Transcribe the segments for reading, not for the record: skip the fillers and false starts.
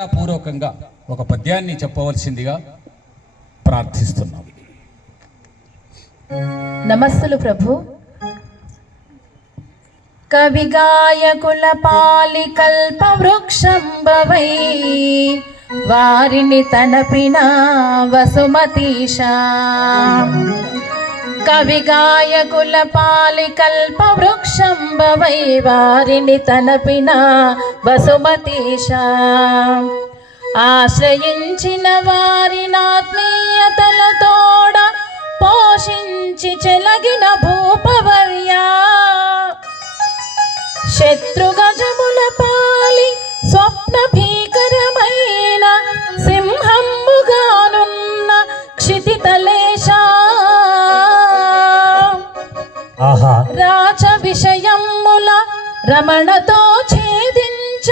పూర్వకంగా ఒక పద్యాన్ని చెప్పవలసిందిగా ప్రార్థిస్తున్నాం. నమస్సులు ప్రభు. కవి గాయకుల పాలి కల్ప వృక్షంబవై వారిని తనపిన వసుమతీశా. కవి గాయకుల పాలి కల్ప వృక్షంబవై వారిని తనపిన వసుమతీశా. ఆశ్రయించిన వారినాత్మీయతల తోడ పోషించి చెలగిన భూపవర్యా. శత్రుగజముల పాలి స్వప్న భీకరమైన సింహంబుగానున్న క్షితితలేశా. రాజ విషయముల రమణతో ఛేదించ,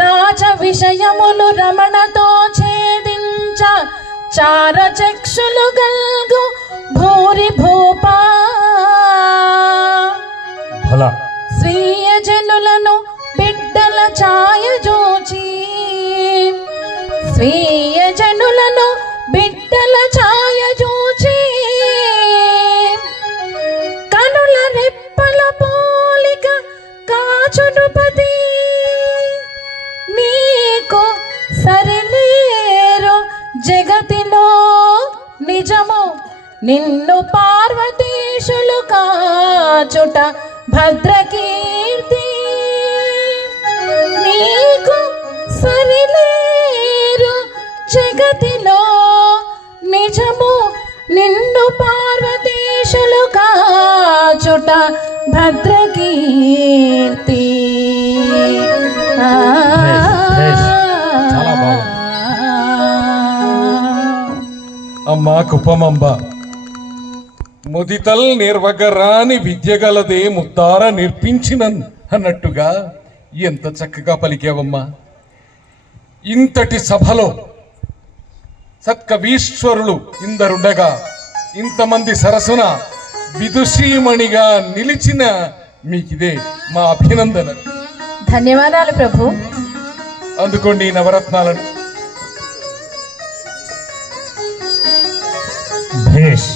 రాజ విషయములు రమణతో ఛేదించ చారచక్షులు గల్గు భూరి భూపా. స్వీయ జనులను బిడ్డల ఛాయ జూచి, స్వీయ జనులను బిడ్డల ఛాయ జూచి కనుల రెప్పల పోలిక కాచునుపతి. నీకు సరిలేరు జగతిలో నిజము, నిన్ను పార్వతీశులు కాచుట భద్రకీర్తి. నీకు సరిలేరు జగతిలో నిజము, నిన్ను పార్వతీశులు కాచుట భద్రకీర్తి. అమ్మా కుప్పమంబ, ముదితల్ నిర్వగరాని విద్యగలదే ముద్దార నిర్పించిన అన్నట్టుగా ఎంత చక్కగా పలికావమ్మా. ఇంతటి సభలో సత్కవీశ్వరులు ఇందరుండగా ఇంతమంది సరసున విదుషీమణిగా నిలిచిన మీకిదే మా అభినందన. ధన్యవాదాలు ప్రభు. అందుకోండి నవరత్నాలను. భేష్.